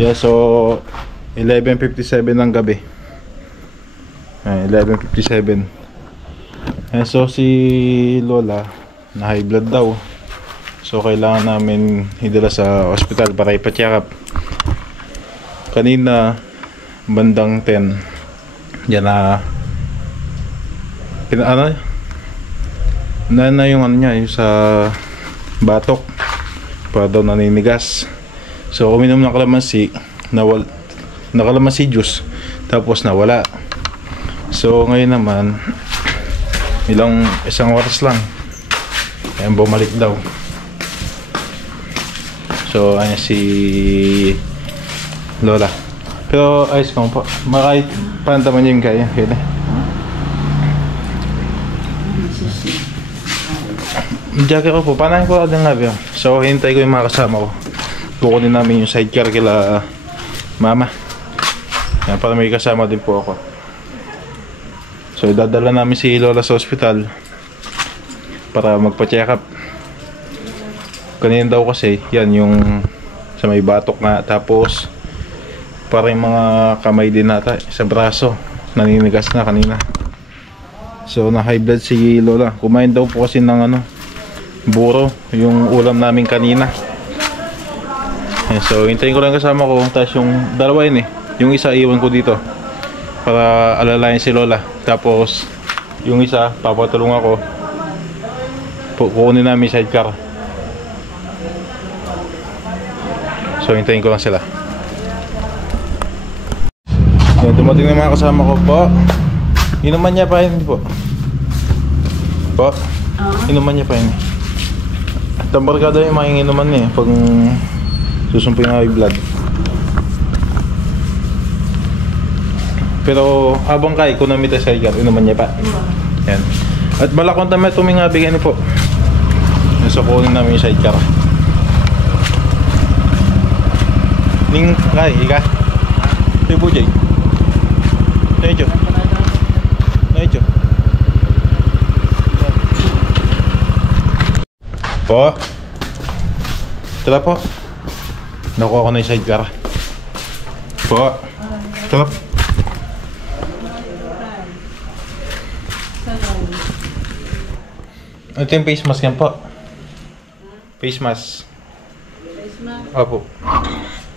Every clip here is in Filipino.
Yeah, so 11:57 ng gabi. 11:57. So si Lola na high blood daw. So kailangan namin idala sa hospital para ipa-check up. Kanina bandang 10 yan na yung ano niya, yung sa batok para daw naninigas. So uminom ng kalamansi, kalamansi juice, tapos nawala. So ngayon naman isang oras lang ayan, bumalik daw. So ayan si Lola, pero ayos ko po, makahit pantaman niya yung kaya. Jacket ko po, panahin ko agad nga biya. So hintay ko yung mga kasama ko, kukunin namin yung sidecar kila mama. Yan, para may kasama din po ako. So idadala namin si Lola sa hospital para magpa-check up. Kanina daw kasi yan yung sa may batok na, tapos parang mga kamay din nata sa braso naninigas na kanina. So na high blood si Lola. Kumain daw po kasi ng buro, yung ulam namin kanina. So hintayin ko lang kasama ko, tapos yung dalawa yun yung isa iwan ko dito para alalayan si Lola, tapos yung isa papatulong ako, kukunin namin sidecar. So hintayin ko lang sila. Dumating na mga kasama ko po. Inuman niya pa yun po. Inuman niya pa yun. Tambarkada yung mga inuman niya pag susumpi ng high blood. Pero habang kay kunamita sa sidecar, inuman niya pa. Yan. At balakon tayo tumingabigyan po. So kunin namin yung sidecar. Ning kay ika. Ito po Jay. Medyo. Po. Tara po. Nakuha ko na yung sidecar. Po. Tara. Ito yung face mask yan po. Face mask. Face mask? Opo.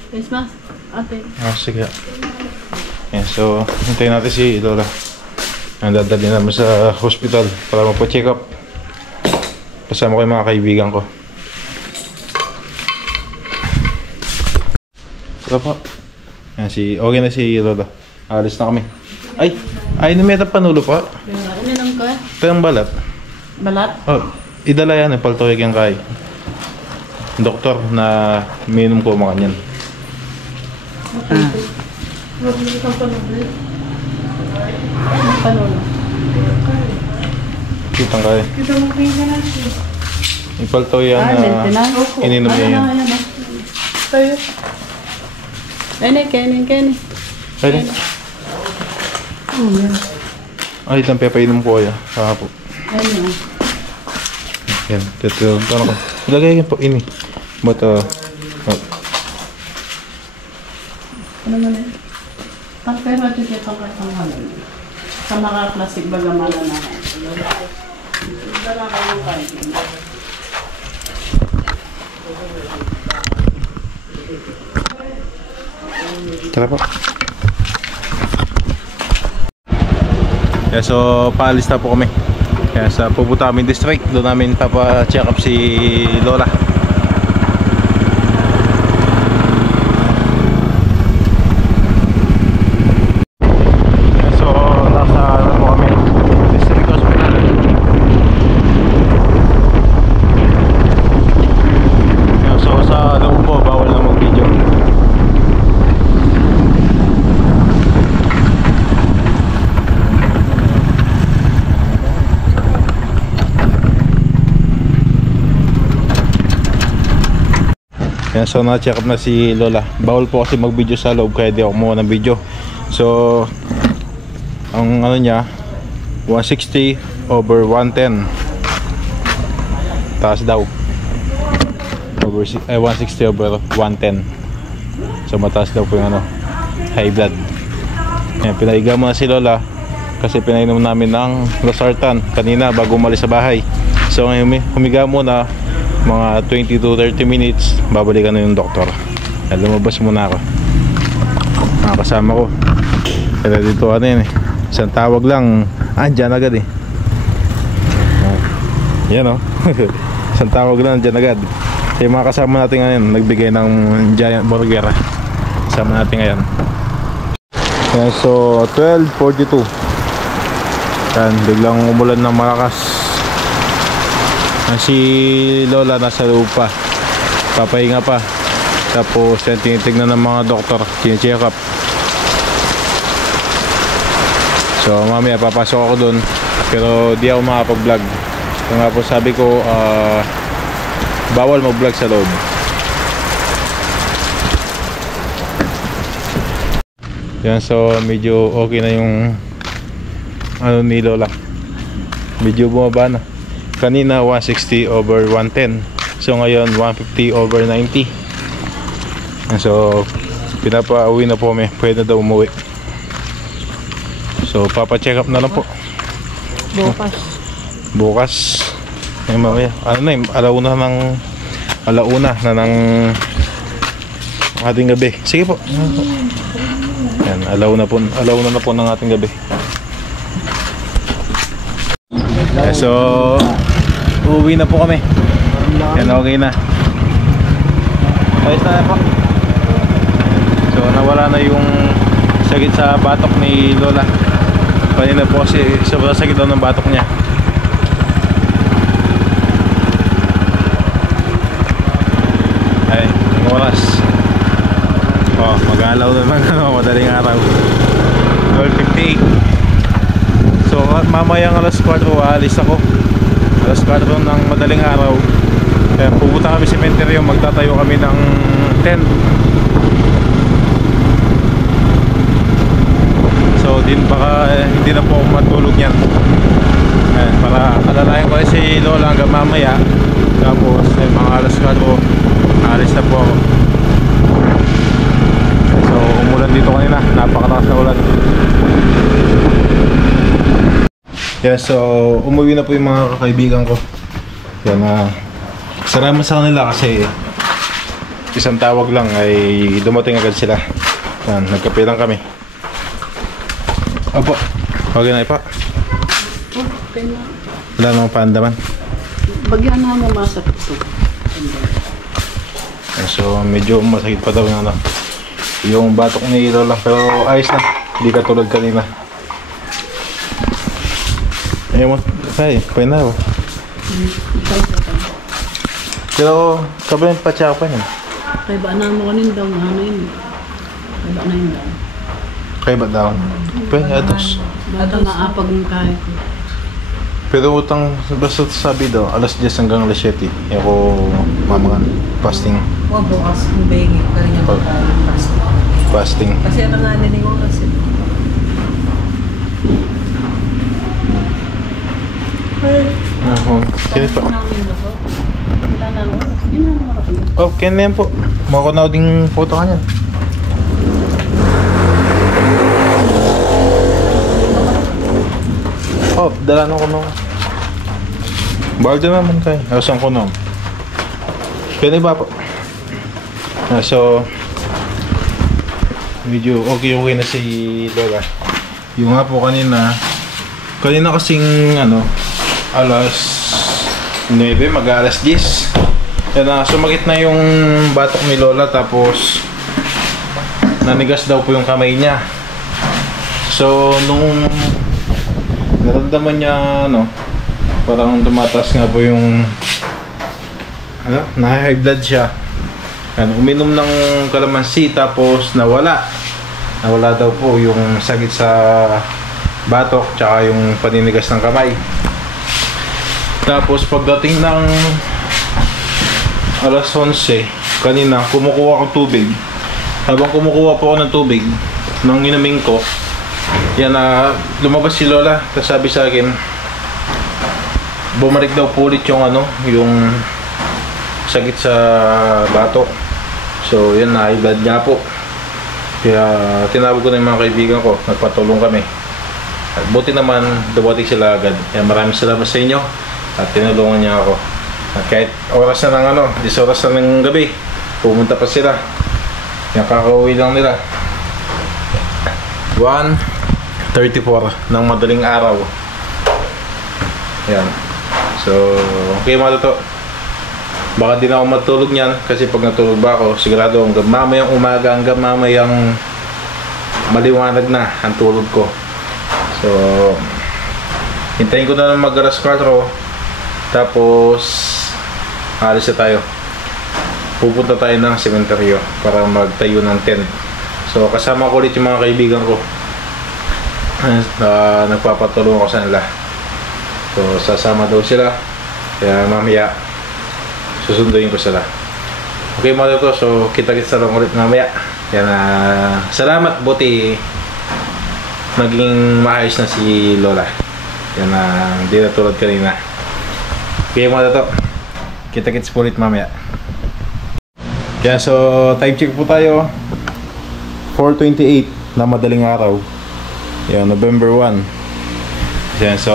Face mask? Ate. Sige. Yan, so hintayin natin si Lola. Dadalhin namin sa hospital para magpa-check up. Kasama ko yung mga kaibigan ko. Tara po. Yan, okay na si Lola. Alis na kami. Ay numeta panulo po. Uminom ka? Ito yung balat. Balat? Idala yan, paltoyag yung kay doktor na minum ko mga kanyan. Panulo. Kitang kaya. Ipaltoy yan na ininom niya yan. Tayo. Kene. Ay, itang pepainom ko kaya. Kahapon. Ano? Yan, ito. Ano ko? Ilagay yan po, ini. But, Ano mo na? Ang pera dito itong katangalan. Sa mga plastic baga malanahan. Dala kayo kayo. tara po. Kaya so, paalis na po kami. Kaya sa Puputamin District, doon namin papa-check up si Lola. Yan, so na-check up na si Lola. Bawal po kasi mag-video sa loob kaya di ako kumuha ng video. So ang ano niya 160/110. Taas daw. 160/110. So mataas daw po yung ano, high blood. Ayan, pinaiga muna si Lola kasi pinainom namin ng losartan kanina bago umalis sa bahay. So ngayon humiga muna mga 20 to 30 minutes, babalikan na yung doktor. Ayan, lumabas muna ako. Mga kasama ko. Kaya dito ano yun eh, isang tawag lang, andyan agad eh. Yan o. Isang tawag lang, andyan agad. Kaya mga kasama natin ngayon, nagbigay ng giant burger. Kasama natin ngayon. Yan, so 12:42. Yan, biglang umulan ng malakas. Si Lola nasa loob pa, papahinga pa. Tapos yan, tinitignan ng mga doktor, tine-check up. So mamaya papasok ako dun, pero di ako makapag-vlog. Kung nga po sabi ko, bawal mag-vlog sa loob. Yan, so medyo okay na yung ano ni Lola. Medyo bumaba na. Kanina 160/110. So ngayon 150/90. So pinapa-uwi na po kami. Pwede na daw umuwi. So papa-check up na lang po. Bukas. Ay mamaya. Ano na yun? Alauna na ng ating gabi. Sige po. Yan, alauna na po ng ating gabi. So uuwi na po kami. Yan, okay na. Ayos na po. So nawala na yung sakit sa batok ni Lola. Kanina po kasi sobrang sakit daw ng batok niya. Ay, yung oras. Oh, mag-alaw naman ano, madaling araw. 12:58. So mamayang alas 4 aalis ako. Alas 4 ng madaling araw. Kaya pupunta kami sa cemetery, magtatayo kami ng tent. So din baka hindi na po ako matulog yan. Para alalayan ko si Lola hanggang mamaya. Tapos mga alas 4 aalis na po ako. So umulan dito kanina, napakalakas na ulan. Yeah, so umuwi na po yung mga kaibigan ko. Yan na salamat sa kanila kasi isang tawag lang ay dumating agad sila. Yan, nagkape lang kami. Opo, okay na ipa. Okay na. Wala namang paandaman. Bagyan na mo masakit to. So medyo masakit pa daw yung batok ni Lola, pero ayos na, hindi katulad kanina. Ayun mo, ay, pwede na ako. Pero kabay yung patsaka niya. Kaya ba na mo kanin daw, ano yun? Kaya ba na yun daw? Kaya ba daw? Pwede, atos. Bata naapag ng kaya ko. Pero utang, basta sabi daw, alas 10 hanggang alas 7. Ako mamakan, fasting. O bukas kung begi pa rin yung pagkain Fasting. kasi ano nga din yung kasi Kaya pa. Wala na ako. Yun na ako. Oh, kaya na yan po. Makunaw ding photo ka niyan. Oh, dala na ko nung. Balde naman tayo. Asan ko nung. Kaya ba po? So medyo okay na si Lola. Yung nga po kanina kasing alas 9 mag-alas 10. Yan na, sumakit na yung batok ni Lola, tapos nanigas daw po yung kamay niya. So nung naramdaman niya parang tumataas nga po yung na-high blood siya. Uminom ng kalamansi, tapos nawala daw po yung sakit sa batok tsaka yung paninigas ng kamay. Tapos pagdating ng alas 11 kanina, kumukuha akong tubig. Habang kumukuha po ako ng tubig nang inumin ko, yan lumabas si Lola. Tapos sabi sa akin, bumalik daw po ulit yung sakit sa batok. So yan, na-high blood niya po. Kaya tinawag ko na yung mga kaibigan ko, nagpatulong kami. At buti naman, dumating sila agad. Kaya maraming salamat sa inyo at tinulungan niya ako. At kahit oras na ng 10 oras na ng gabi, pumunta pa sila. Kaya kakauwi lang nila. 1:34 ng madaling araw. Yan. So, okay mga toto. Baka din ako matulog niyan kasi pag natulog ba ako, sigurado hanggang mamayang umaga, hanggang mamayang maliwanag na ang tulog ko. So, hintayin ko na lang mag-alas 4. Tapos, alis na tayo. Pupunta tayo ng sementeryo para magtayo ng tent. So, kasama ko ulit yung mga kaibigan ko. Nagpapatulong ako sa nila. So, sasama daw sila. Kaya mamaya, susunduin ko sila. Okay mga to, so kita-kita lang ulit mamaya. Yan, salamat, buti naging maayos na si Lola. Yan, hindi na tulad kanina. Okay mga to, kita-kits po ulit mamaya. Kaya so, time check po tayo. 4:28 na madaling araw. Yan, November 1. Yan, so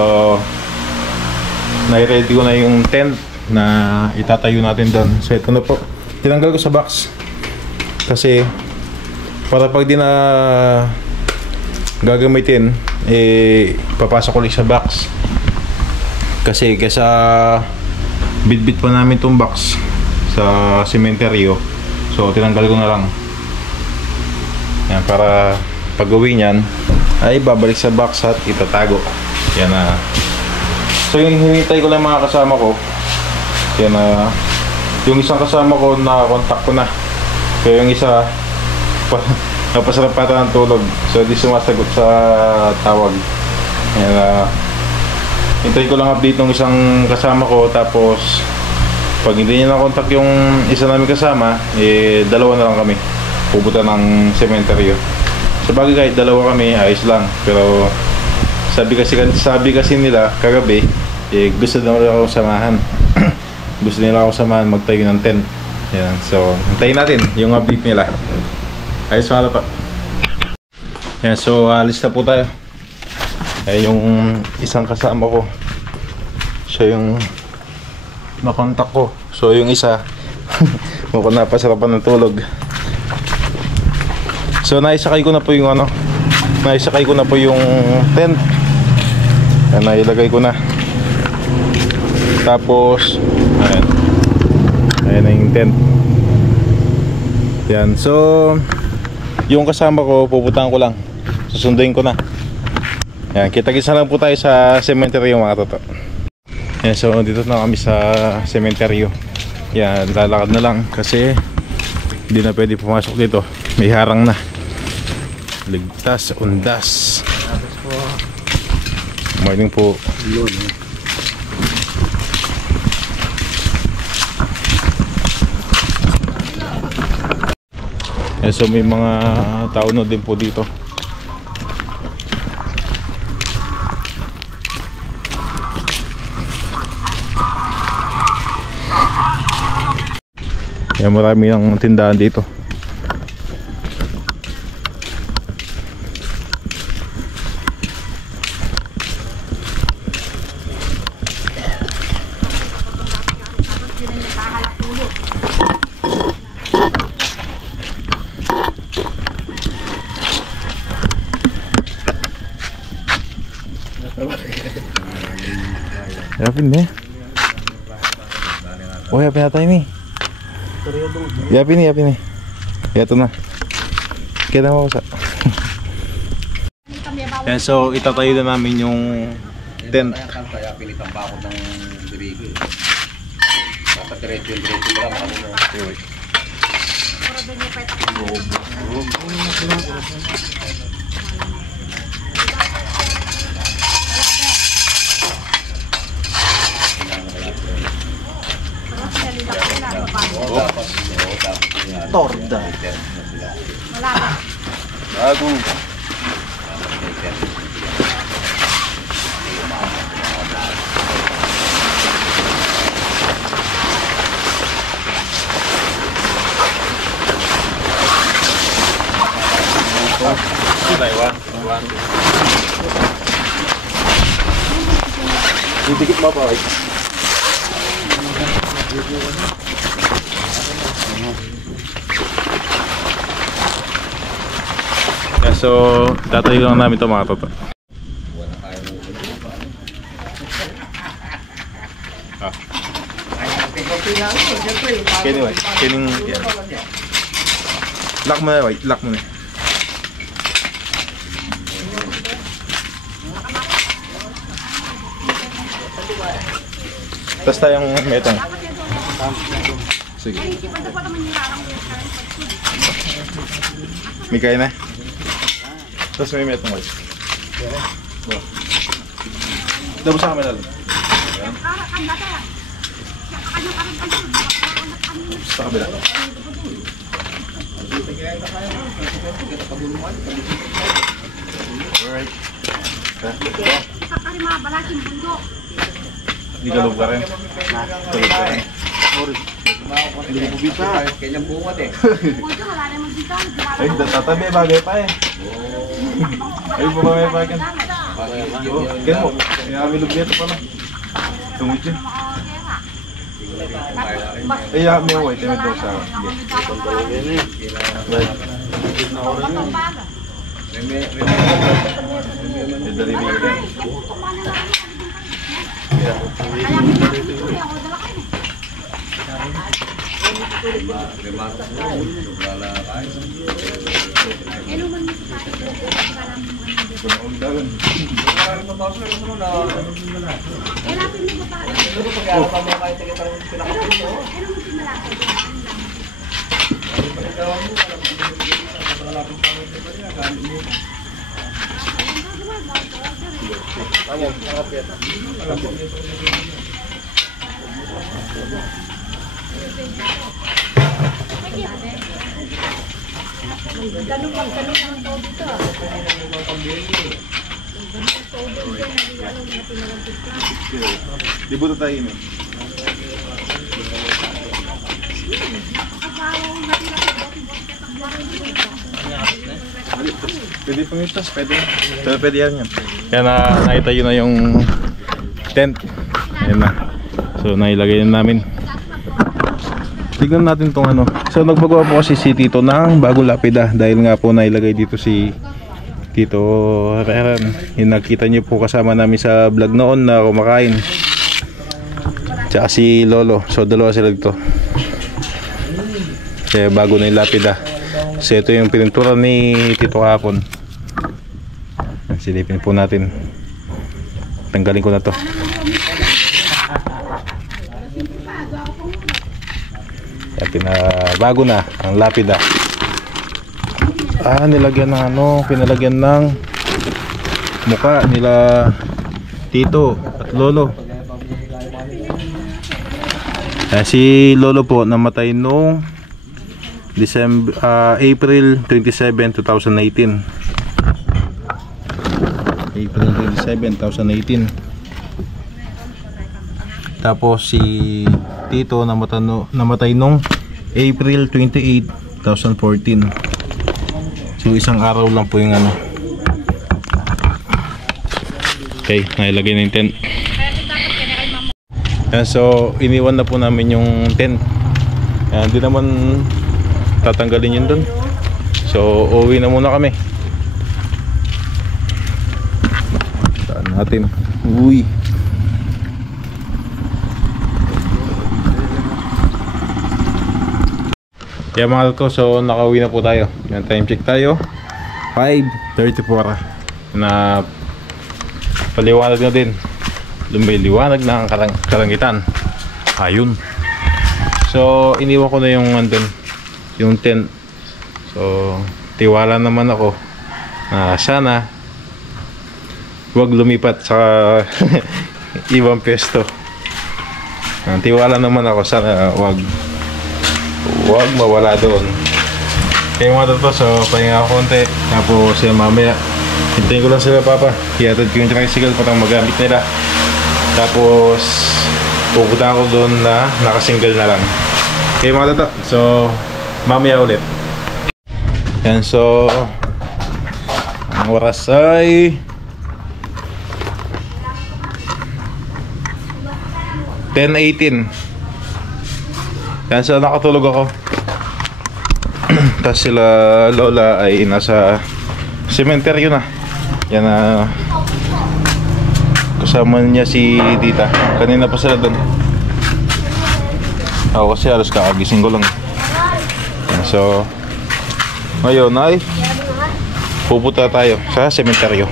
nai-ready ko na yung tent na itatayo natin doon. So ito na po, tinanggal ko sa box kasi para pag di na gagamitin, papasok ko ulit sa box kasi kaysa bit-bit pa namin itong box sa sementeryo. So tinanggal ko na lang yan, para pag uwi nyan ay babalik sa box at itatago. Yan na. So yung hinintay ko lang mga kasama ko. Yan na. Yung isang kasama ko na contact ko na. Kaya yung isa napasarap pata ng tulog. So di sumasagot sa tawag. Yan na. Hintayin ko lang update ng isang kasama ko. Tapos pag hindi niya na-contact yung isa namin kasama, dalawa na lang kami pupunta ng sementeryo. Sa bagay kahit dalawa kami, ayos lang. Pero sabi kasi nila kagabi, gusto na rin ako samahan. Gusto nila ako samahan magtayo ng tent. Yan. So, hintayin natin yung update nila. Ayos mga pa. Yan. So, alis na po tayo. Yung isang kasama ko, siya yung nakontak ko. So, yung isa mukhang napasarapan ng tulog. So, naisakay ko na po yung tent. Yan, nailagay ko na. Tapos ayan na yung tent. Yan. So yung kasama ko, pupuntahan ko lang, susunduin ko na. Yan, kita-kita lang po tayo sa sementeryo mga toto. Yan, so dito na kami sa sementeryo. Yan, lalakad na lang kasi hindi na pwede pumasok dito, may harang na. Ligtas, undas. Morning po. So may mga tao na din po dito. Yan, marami ng tindahan dito. Yapin nih. Oh, yapin natin ini. Yapin nih. Ya ito na. Kita mo sa. Yan, so itatayo na namin yung tent. Kaya pilitan pa ako ng bibig. Dapat diretso lang ako. Torda. Bago. Didikit mo pa, right? Yeah, so, tatayo lang namin ito mga toto. Anyway, kining yan. Lock mo na, wait, lock mo na. Tapos tayong metong. Sige. May kaya na. Tapos may metong wait. Tapos sa kamera lang. Ayan. Sa kabila. Alright. Hindi ka loob ka rin. Kaloob ka rin. Hindi ko bisa. Kanyang bungat eh. Ay, tatabi, bagay pa eh. Ay, baka may bagay. Ganun mo. Inakamilog nito pala. Tungit yun. Ay, may white. May daw sa akin. May daliri yun. Di buto tayo ini. Pwede pang istas, pwede. Pero pwede yan. Kaya naitayo na yung tent. Ayan na. So nailagay na namin. Tignan natin tong ano. So nagbagawa po kasi si Tito ng bagong lapida. Dahil nga po nailagay dito si Tito Reran. Yung nakita niyo po kasama namin sa vlog noon na kumakain. Tsaka si Lolo. So dalawa sila dito. Kaya bago na yung lapida. So ito yung pinuntura ni Tito kahapon. Silipin po natin. Tanggalin ko na to. Kaya bago na ang lapida. Nilagyan ng ano, pinalagyan ng mukha nila Tito at Lolo. Si Lolo po namatay noong April 27, 2018. April 27, 2018. Tapos si Tito namatay nung April 28, 2014. So isang araw lang po yung ano. Okay, nailagay na yung tent. So iniwan na po namin yung tent. Hindi naman tatanggalin yun dun. So uwi na muna kami. Saan natin? Uy. Kaya mga ko, so nakauwi na po tayo. Yan, time check tayo 5:34 na paliwanag na din. Lumiliwanag na ang kalangitan. Ayun. So iniwan ko na yung andun, yung tent. So tiwala naman ako na sana huwag lumipat sa ibang pesto. Tiwala naman ako sana huwag mawala doon. Kaya mga toto, so pahinga ako konti. Tapos mamaya hintayin ko lang sila papa. Iatad ko yung tricycle patang magamit nila. Tapos pupunta ako doon na nakasingle na lang. Kaya mga toto, so mamaya ulit. Yan, so oras ay 10:18. Yan, so nakatulog ako. Tapos sila lola ay nasa sementeryo na. Yan na kasama niya si tita. Kanina pa sila doon. Ako kasi halos kakagising ko lang. Yan, so ngayon ay pupunta tayo sa sementeryo.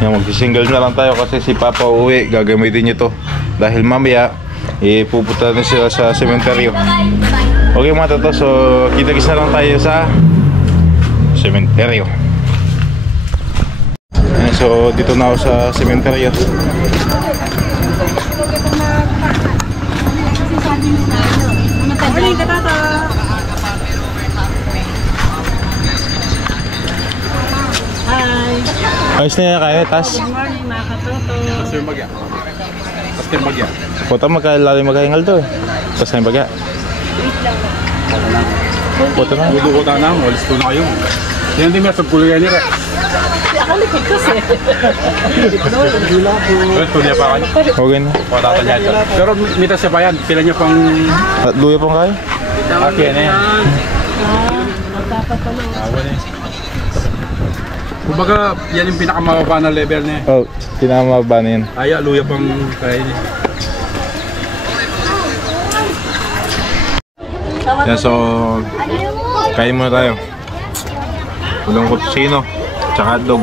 Yan, magsisingle na lang tayo kasi si Papa uuwi. Gagamitin niyo to dahil mamaya pupunta na sila sa sementeryo. Okay mga tato, so kita-kits na lang tayo sa sementeryo. So dito na ako sa sementeryo. Ayos na yan kaya, tas? Good morning, mga katoto. Pastor Bagya. Puta magkalalim magkahingal to eh. Tas na yung bagya. Puta na. Duduko na, walis ko na kayo. Yan din may sabkuligan niya. Akalikod kasi. Well, tuloy pa kayo. Okay na. Wala ka niya. Pero mitas siya pa yan. Pila niya pang... At luya pang kaya? Okay na yan. Magdapat pa lang. Kumbaga, yan yung pinakamababa na level niya. Oh, tinamaba na yun. Ay, luya pang kaya niya. Yan, so kain muna tayo. Ulang kutsino, tsaka hotdog.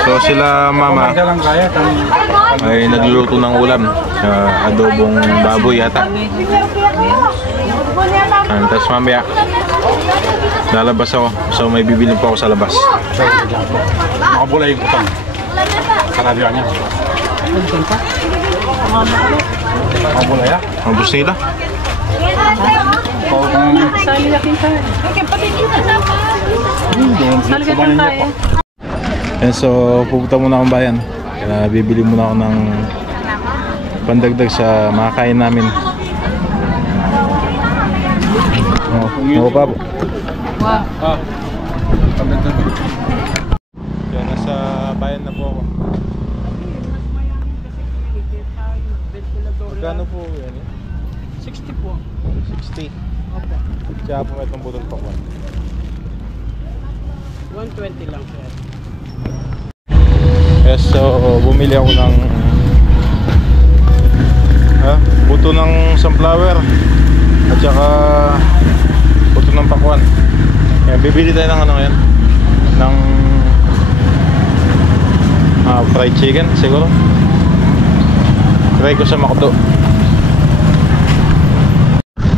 So sila mama Kumbaga lang kaya. ay nagluluto ng ulam sa adobong baboy yata. Tapos mamaya lalabas ako, so may bibili pa ako sa labas. Makabula yung kutang. Karabya niya. Makabula ya. Ang gusto nila. Sali na kinta. Okay, pati kinta na pa. Sali ka kinta eh. And so pupunta muna akong bayan. Kaya bibili muna ako ng pandagdag sa mga kain namin. Oo pa po. Wow. Yan, nasa bayan na po ako. Magkano po yan eh? 60 po. 60. Siya po itong butol pa po. 120 lang sir. Yes, so bumili ako ng buto ng sunflower at saka buto ng pakwan. Kaya bibili tayo ng ano yan, ng fried chicken siguro. Try ko sa McDo.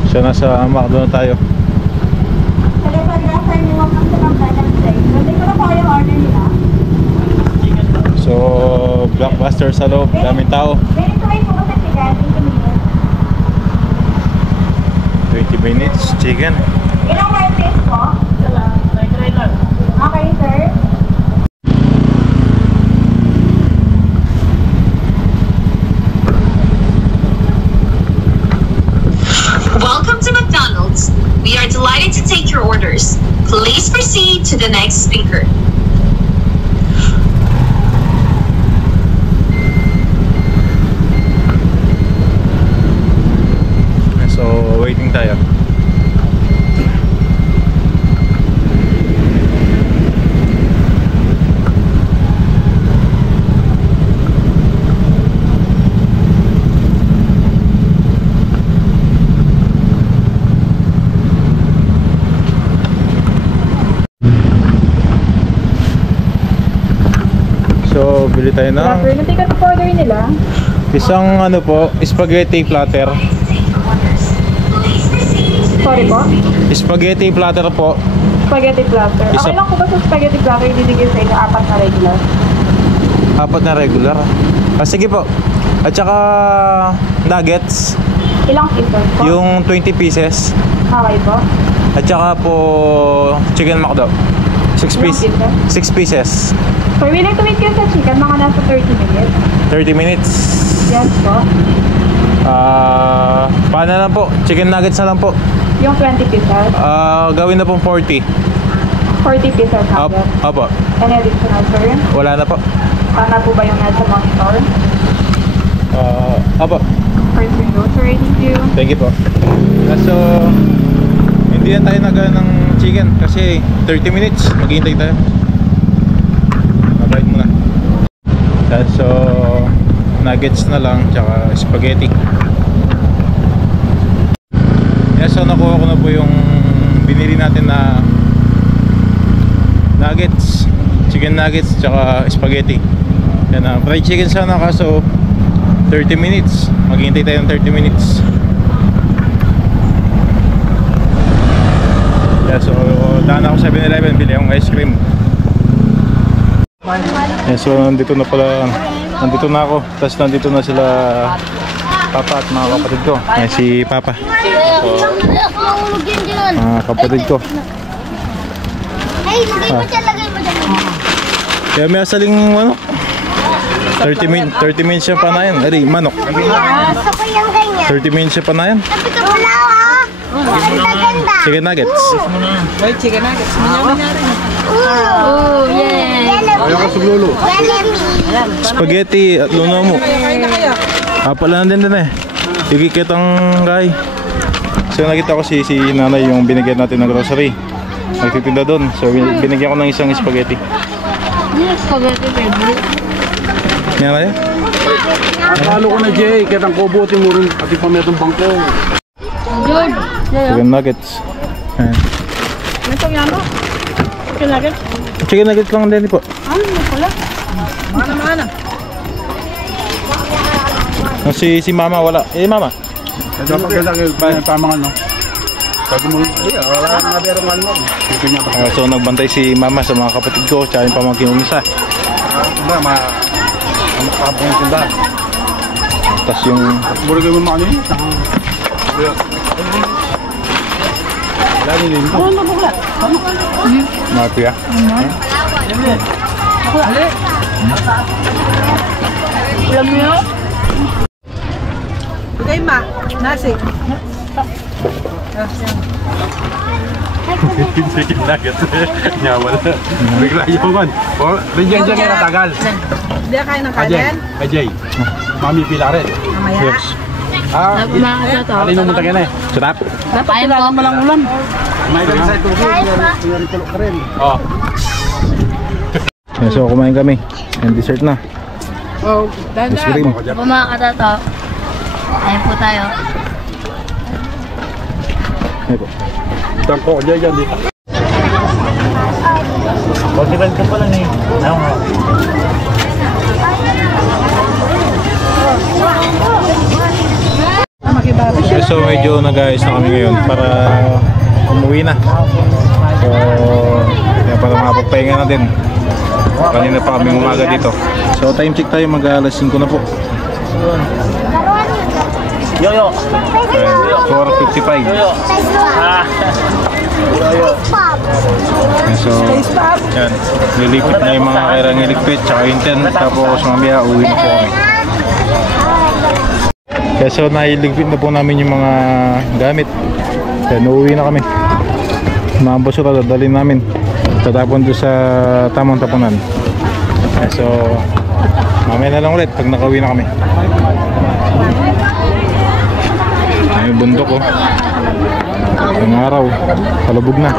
So nasa McDo na tayo. So blockbuster sa loob, daming tao. 20 minutes chicken. Ilang rices po? Okay, sir. Welcome to McDonald's. We are delighted to take your orders. Please proceed to the next speaker. So waiting tayo. So bili tayo ng Natikat po order nila. isang ano po, spaghetti platter. Sorry po. Spaghetti platter po. Spaghetti platter. Isa- Okay lang po ba sa spaghetti platter ibibigay sa inyo 4 na regular? 4 na regular. Sige po. At saka nuggets, Ilang pieces po? yung 20 pieces. Okay po. At saka po chicken McDo. 6 Ilang pieces. pieces? 6 pieces. For willing to wait kayo sa chicken, mga nasa 30 minutes. 30 minutes. Yes po. Paano Ano lang po, chicken nuggets na lang po. Yung 20 pieces. Gawin na pong 40. 40 pieces nuggets. Opo. Any additional, sir? Wala na po. Tama po ba yung nasa monitor? Opo. First window, sir. Thank you. Thank you po. So, hindi na tayo nagano ng chicken kasi 30 minutes. Maghihintay tayo. Mabait muna. So, nuggets na lang tsaka spaghetti. So nakuha ko na po yung binili natin na nuggets, chicken nuggets tsaka spaghetti. Yan na, fried chicken sana kaso 30 minutes. Maghihintay tayo ng 30 minutes. So daan ako sa 7-Eleven, bili akong ice cream. So nandito na pala, nandito na ako. Tapos nandito na sila Papa at mga kapatid ko. Ay, si Papa. Mga kapatid ko. Ay, lagay mo dyan, lagay mo dyan. Kaya may asaling manok. 30 minutes siya panayan. Ari, manok. Gusto ko yung ganyan. 30 minutes siya panayan. Sabi ko wala ha. Ganda-ganda. Chicken nuggets. Ay, chicken nuggets. Minyamin na rin. Oh, yeah. Ayaw ka suglolo. Spaghetti at luno mo. Kain na kayo. Pala din eh. Ikikit ang guy. So nakita ko si nanay yung binigyan natin ng grocery. Nagtitinda doon. So binigyan ko ng isang spaghetti. Spaghetti, baby. Yan na yun? Akalo ko na Jay, kitang kubuti mo rin pati pametong bangko. Good. Chicken nuggets. Ayan. Ito yan mo. Kinagat. Chicken nuggets lang din po. Ano pala? Mana. Si mama wala. Mama. Kaya pagkakita tama ano. Sabi mo, wala nga pero nga mo. So nagbantay si mama sa mga kapatid ko tsaka yung pamangkin ng isa. Makapong yung tindahan. Tapos yung Buri kayo mo ano yun? Lagi din ito. Ano bukla? mafia. Alam mo yun? Bigay ma. Nasi. Chicken nuggets. Nyawal. Bigla yung man. Bigyan dyan yung natagal. Hindi ka kain ng kanin? Ajay. Mami pila rin. Mamaya. Yes. Alin mo munta ka na eh. Sarap. Dapat kailangan mo lang ulam. May ka rin sa ito. May tulog ka rin. Oo. So kumain kami. And dessert na. Oh, Ice cream. Po mga katato. Ayun po tayo. Ayun po. Tangko ko dyan dito. Pag-event ka pala ni. So medyo nag-ayos na kami ngayon para umuwi na. So kaya para makapagpahinga na din. Kanina pa kami umaga dito. So time check tayo, mag-alas 5 na po. Yoyo. 4:55. So yan, nilipit na yung mga kairang iligpit tsaka intent. Tapos mamaya uwi na po kami. Kaya so nailigpit na po namin yung mga gamit. Kaya uuwi na kami. Mga basura dadalhin namin. Tatapon doon sa tamang tapunan. Kaya so mamaya na lang ulit pag nakauwi na kami. Ay, bundok oh. Ang araw, palubog na.